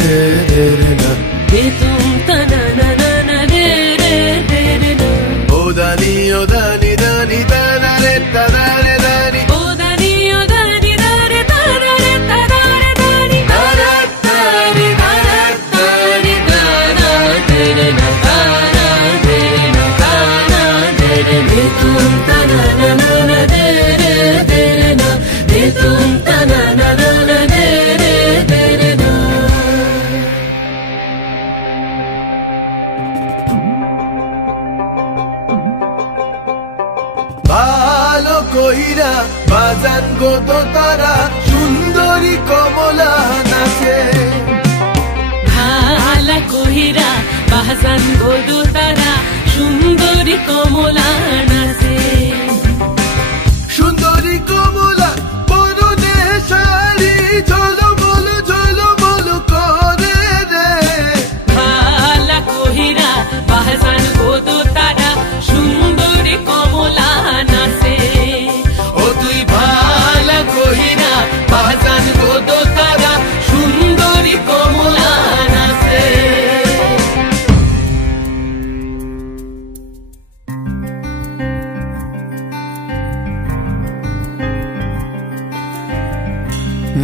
রে রে রে না দে তুম তানা না না না রে রে রে রে না ও দানি দানি দানা রে তানা রে দানি ও দানি দারে তারা রে তারা রে দানি তারা তারি তারা তারি তারা রে রে না তারা রে রে না তারা রে রে দে তুম তানা না না না রে রে রে না দে তুম তানা না না না রে রে রে না ভালো কইরা বাজান গো তো তারা সুন্দরী কমলা নাচে ভালা কহিরা বাহাজান গোদু তারা সুন্দরী কমলা নাচে সুন্দরী কমলা পরনে শাড়ি ঝলমল করে রে ভালা কহিরা বাহাজান গোদু তারা সুন্দরী কমলা নাচে ও তুই ভালো কইরা বাহাজান গোদু তারা সুন্দরী কমলা নাচে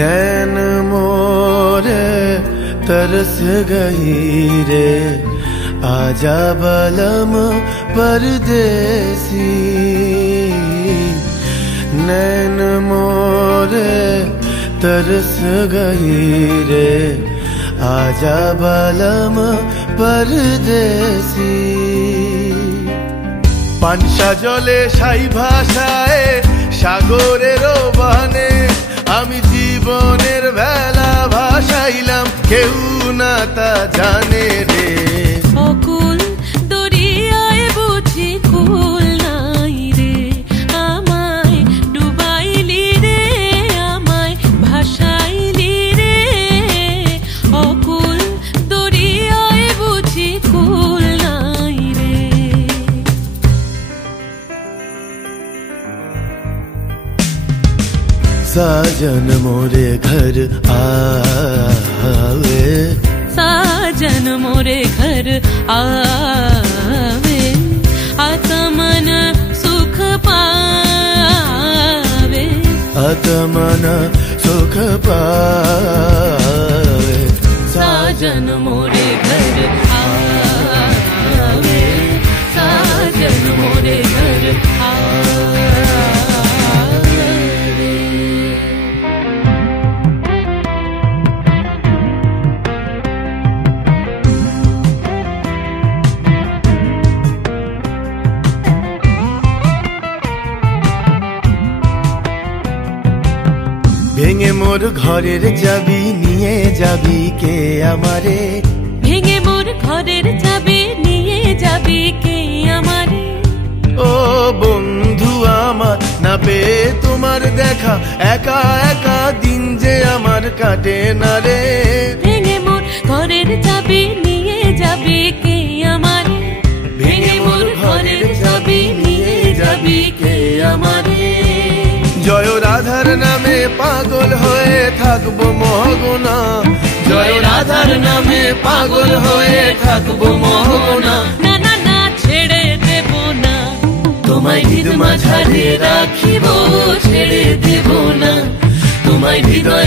नैन मोरे तरस गई रे आजा बलम परदेसी नैन मोरे तरस गई रे आजा बलम परदेसी পানসা জলে সাই ভাষায় সাগরের বানে আমি জীবনের ভেলা ভাসাইলাম কেউ না তা জানে রে অকুল দরিয়ায় বুঝি কুল নাই রে আমায় ডুবাইলি রে আমায় ভাসাইলি রে অকুল দরিয়ায় বুঝি কুল নাই রে साजन मोरे घर आवे साजन मोरे घर आवे आत्मन सुख पावे आत्मन सुख पावे साजन मोरे घर आवे साजन मोरे घर आवे ভেঙে মোর ঘরের চাবি নিয়ে যাবি কে আমারে ভেঙে মোর ঘরের চাবি নিয়ে যাবি কে আমারে ও বন্ধু আমার না পেয়ে তোমার দেখা একা একা দিন যে আমার কাটে না রে ভেঙে মোর ঘরের চাবি নিয়ে যাবি কে আমারে ভেঙে মোর ঘরের চাবি নিয়ে যাবি কে আমারে জয় রাধার নামে পাগল হয়ে থাকবো মহগোনা জয় রাধার নামে পাগল হয়ে থাকবো মহগোনা না না না ছেড়ে দেব না তোমায় হৃদ মাঝারে রাখিব ছেড়ে দেব না তোমায় হৃদয়